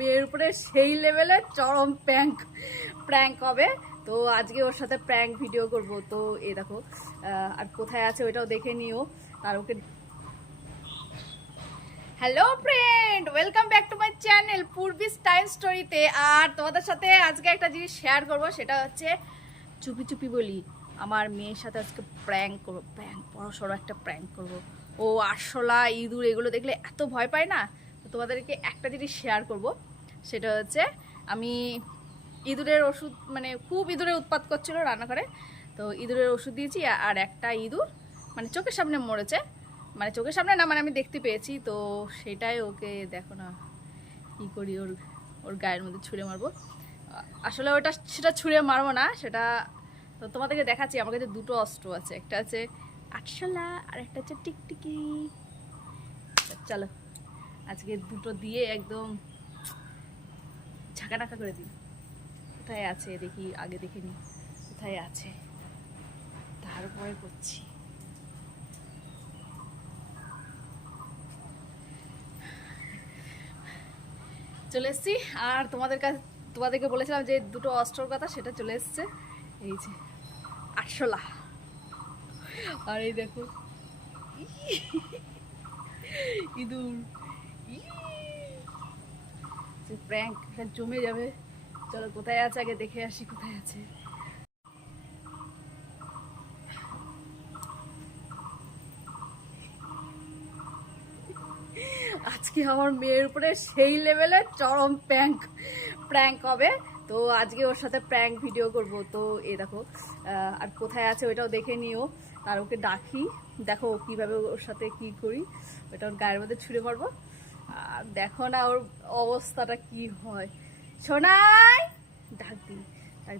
মেয়ের উপরে সেই লেভেলে চরম প্র্যাঙ্ক প্র্যাঙ্ক হবে। তো আজকে ওর সাথে প্র্যাঙ্ক ভিডিও করব। তো এই দেখো আর কোথায় আছে ওইটাও দেখে নিও। আর okay hello friend welcome back to my channel Purbi time স্টোরিতে আর তোমাদের সাথে আজকে একটা জিনিস শেয়ার করব, সেটা হচ্ছে চুপি চুপি বলি, আমার মেয়ের সাথে আজকে প্র্যাঙ্ক করব প্র্যাঙ্ক বড় সড়ো একটা প্র্যাঙ্ক করব। ও আরশোলা, ইঁদুর, এগুলো দেখলে এত ভয় পায় না? তোমাদেরকে একটা জিনিস শেয়ার করব। সেটা হচ্ছে আমি ইঁদুরের ওষুধ মানে খুব ইঁদুরের উৎপাত করছিল রান্নাঘরে। তো ইঁদুরের ওষুধ দিয়েছি, আর একটা ইঁদুর মানে চোখের সামনে মরেছে। মানে চোখের সামনে না মানে আমি দেখতে পেয়েছি, তো সেটাই ওকে দেখো না, কী করি ওর ওর গায়ের মধ্যে ছুঁড়ে মারবো। আসলে ওটা, সেটা ছুঁড়ে মারবো না, সেটা তো তোমাদেরকে দেখাচ্ছি, আমার কাছে দুটো অস্ত্র আছে। একটা আছে আটশোলা, আর একটা হচ্ছে টিকটিকি। চলো। আজকে দুটো দিয়ে একদম ঝাঁকানাকা করে দিই। কোথায় আছে? দেখি, আগে দেখে নি কোথায় আছে? তারপরে করছি। চলে এসছি। আর তোমাদের কাছে, তোমাদেরকে বলেছিলাম যে দুটো অস্ত্রর কথা, সেটা চলে এসছে। এই যে আটশোলা আর এই দেখো ইঁদুর। প্র্যাঙ্ক জমে যাবে। চলো, কোথায় আছে? আগে দেখে আসি কোথায় আছে। আজকে আমার মেয়ের উপরে সেই লেভেলের চরম প্র্যাঙ্ক প্র্যাঙ্ক হবে। তো আজকে ওর সাথে প্র্যাঙ্ক ভিডিও করব। তো এ দেখো আর কোথায় আছে ওইটাও দেখে নিও। আর ওকে ডাকি। দেখো কীভাবে ওর সাথে কি করি। ওটা ওর গায়ের মধ্যে ছুঁড়ে মারবো। আর দেখো না ওর অবস্থাটা কি হয়। সোনাই! ডাক দিই ডাক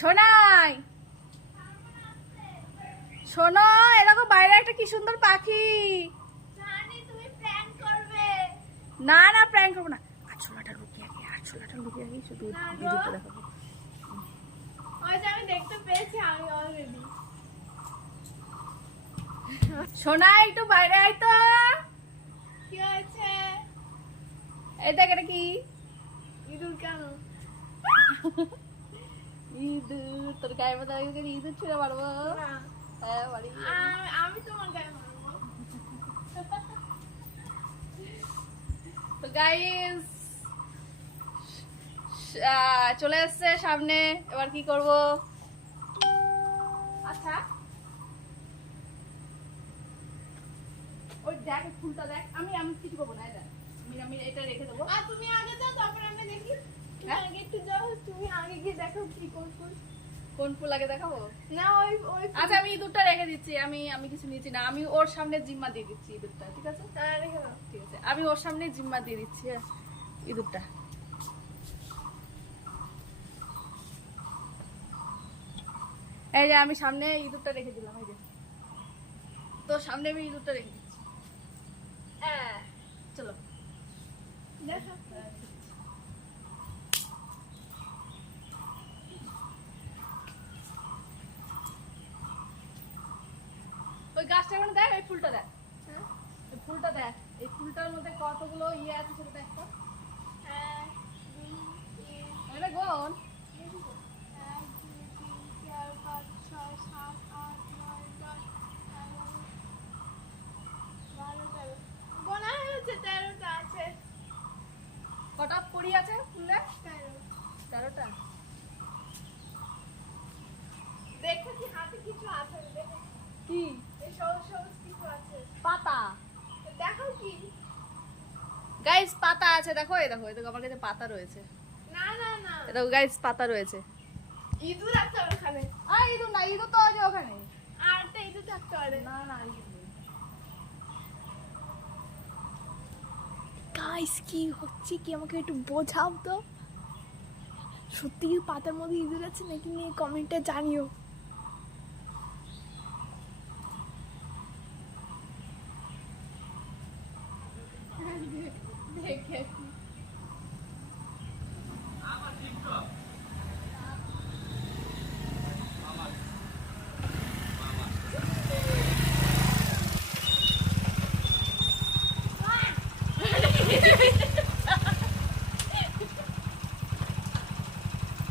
সোনাই! শোনো এরকম বাইরে একটা কি সুন্দর পাখি। না না প্র্যাঙ্ক করব না। আটশোলাটা লুকিয়ে আগে লুকিয়ে আগে শুধু না দেখাবো। আমি দেখতে পেয়েছি আমি অলরেডি সোনা একটু বাইরে আয় তো। কি হয়েছে? এই দেখ কি? ইঁদুর কেন? ইঁদুর তোর গায়ের মধ্যে আমি ইঁদুর ছুঁড়ে মারবো? হ্যাঁ আমি- আমি তোমার গায়ে মারবো। তো গাইস চলে এসছে সামনে। এবার কি করব? আচ্ছা। ওই দেখ ফুলটা দেখ। আমি আমি কিছু করব না এটা আমি আমি এটা রেখে দেবো। আর তুমি আগে যাও তারপর আমি দেখি। হ্যাঁ? আগে একটু যাও তুমি আগে গিয়ে দেখো কি করছ কোন ফুল আগে দেখাবো? না ওই ওই আচ্ছা আমি ইঁদুরটা রেখে দিচ্ছি। আমি আমি কিছু নিচ্ছি না। আমি ওর সামনে জিম্মা দিয়ে দিচ্ছি ইঁদুরটা ঠিক আছে? হ্যাঁ, রেখে দাও। ঠিক আছে। আমি ওর সামনে জিম্মা দিয়ে দিচ্ছি হ্যাঁ, ইঁদুরটা। এই যে আমি সামনে ইঁদুরটা রেখে দিলাম এই যে। তো সামনে আমি ইঁদুরটা রেখে হ্যাঁ চলো। দেখো ওই গাছটা এখন দেখ এই ফুলটা দেখ। হ্যাঁ? এই ফুলটা দেখ এই ফুলটার মধ্যে কতগুলো ইয়ে আছে সেটা দেখ তো। এটা গোন কটা আছে ফুলে? তেরোটা? দেখো কি হাতে কিছু আছে কি? এই সবুজ সবুজ কিছু আছে। পাতা। দেখো কি? গাইস পাতা আছে দেখো এই দেখো এই দেখো আমার কাছে পাতা রয়েছে। না না না। দেখো গাইস পাতা রয়েছে। ইঁদুর আছে ওখানে। আর ইঁদুর না ইঁদুর তো আছে ওখানে। আর একটা ইঁদুর থাকতে পারে। না না ইঁদুর গাইস কি হচ্ছে কি? আমাকে একটু বোঝাও তো। সত্যি কি পাতার মধ্যে ইঁদুর আছে নাকি? নিয়ে কমেন্টটা জানিও দেখে নিছো রাতে আসলে আর সাথে দিল বাবা আসলে না সব নিয়ে ভয়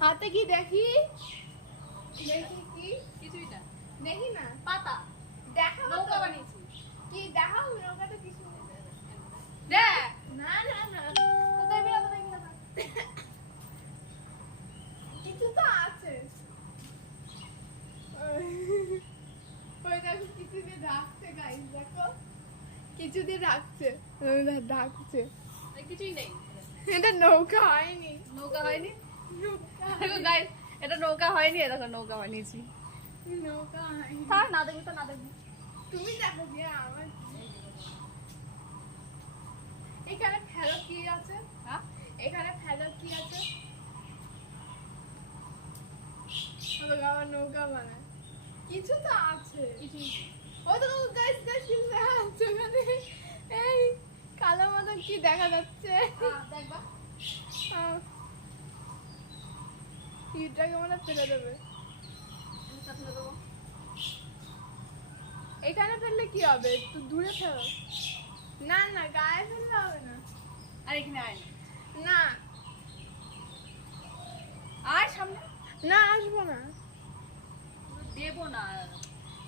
হাতে কি দেখি? দেখি কি? কিছুই না। দেখি না? পাতা। দেখা নৌকা বানিয়েছি। কি দেখাও কিছু দেখ না না না। তো কিছু আছে। ওই দেখো কিছু দিয়ে রাখছে গাইস দেখো। কিছু দিয়ে কিছুই নেই। এটা নৌকা হয়নি। নৌকা হয়নি? এটা নৌকা হয়নি এ দেখো নৌকা বানিয়েছি। নৌকা থাক না দেখবি তো না দেখবি। তুমি দেখো আমার এখানে ফেলো কি আছে? হ্যাঁ? এখানে ফেলো কি আছে? আমার নৌকা বানায় কিছু তো আছে। কিছুই ও তো গাইস গাইস কিছু দেখা যাচ্ছে ওখানে। এই কালো মতো কি দেখা যাচ্ছে? দেখবা। আহ, ইটটাকে ফেলে দেবে। এখানে ফেললে কি হবে? একটু দূরে ফেলো। না না গায়ে ফেললে হবে না। আর এখানে আয় না। আয় সামনে? না আসব না। দেবো না।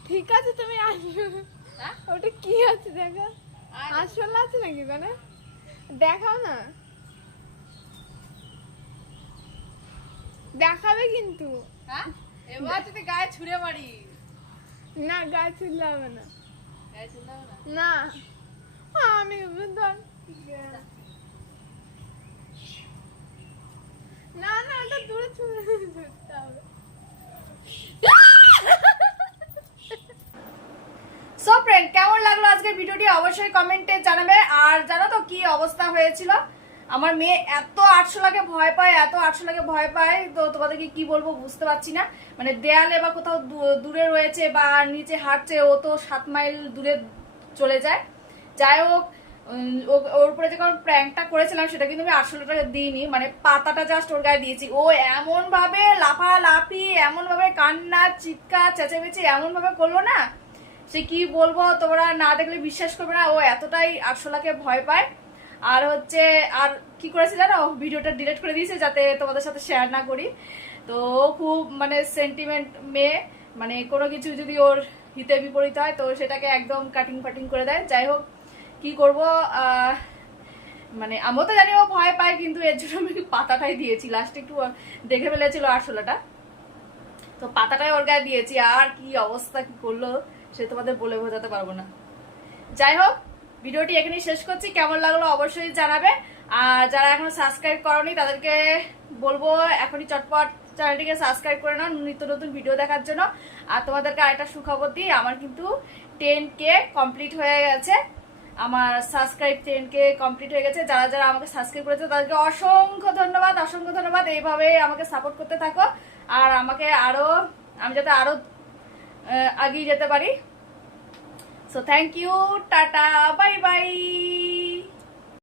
ঠিক আছে তুমি আসবে। হ্যাঁ? ওটা কি আছে দেখো? আসল আছে নাকি মানে দেখাও না। দেখাবে কিন্তু। হ্যাঁ? এবার যদি গায়ে ছুঁড়ে মারি। না গায়ে হবে না। না? না। আমি ধর। না না ওটা দূরে ছুঁড়ে হবে। সো ফ্রেন্ড কেমন লাগল আজকের ভিডিওটি? অবশ্যই কমেন্টে জানাবে। আর জানো তো কি অবস্থা হয়েছিল? আমার মেয়ে এত আটশো লাখে ভয় পায়, এত আটশো লাখে ভয় পায়, তো তোমাদেরকে কি বলব বুঝতে পারছি না। মানে দেয়ালে বা কোথাও দূরে রয়েছে বা নিচে হাঁটছে, ও তো সাত মাইল দূরে চলে যায়। যাই হোক ওর উপরে যখন প্র্যাঙ্কটা করেছিলাম, সেটা কিন্তু আমি আটশো টাকা দিইনি। মানে পাতাটা জাস্ট ওর গায়ে দিয়েছি। ও এমন ভাবে লাফালাফি এমন ভাবে কান্না, চিৎকার, চেঁচামেচি এমন ভাবে করল না, সে কি বলব তোমরা না দেখলে বিশ্বাস করবে না, ও এতটাই আরশোলাকে ভয় পায়। আর হচ্ছে, আর কি করেছে জানো? ভিডিওটা ডিলিট করে দিয়েছে যাতে তোমাদের সাথে শেয়ার না করি। তো খুব মানে সেন্টিমেন্ট মেয়ে। মানে কোনো কিছু যদি ওর হিতে বিপরীত হয়, তো সেটাকে একদম কাটিং ফাটিং করে দেয়। যাই হোক, কি করব? মানে আমিও তো জানি ও ভয় পায়, কিন্তু এর জন্য আমি পাতাটাই দিয়েছি। লাস্টে একটু দেখে ফেলেছিল আরশোলাটা। তো পাতাটাই ওর গায়ে দিয়েছি। আর কি অবস্থা, কি করল, সে তোমাদের বলে বোঝাতে পারব না। যাই হোক ভিডিওটি এখানেই শেষ করছি। কেমন লাগল অবশ্যই জানাবে। আর যারা এখনও সাবস্ক্রাইব করনি তাদেরকে বলব এখনই চটপট চ্যানেলটিকে সাবস্ক্রাইব করে নাও নিত্য নতুন ভিডিও দেখার জন্য। আর তোমাদেরকে আরেকটা সুখবর দিই আমার কিন্তু টেন কে কমপ্লিট হয়ে গেছে। আমার সাবস্ক্রাইব টেন কে কমপ্লিট হয়ে গেছে। যারা যারা আমাকে সাবস্ক্রাইব করেছে তাদেরকে অসংখ্য ধন্যবাদ অসংখ্য ধন্যবাদ। এইভাবে আমাকে সাপোর্ট করতে থাকো। আর আমাকে আরও আমি যাতে আরও আহ, এগিয়ে যেতে পারি। So thank you. Tata. Bye bye.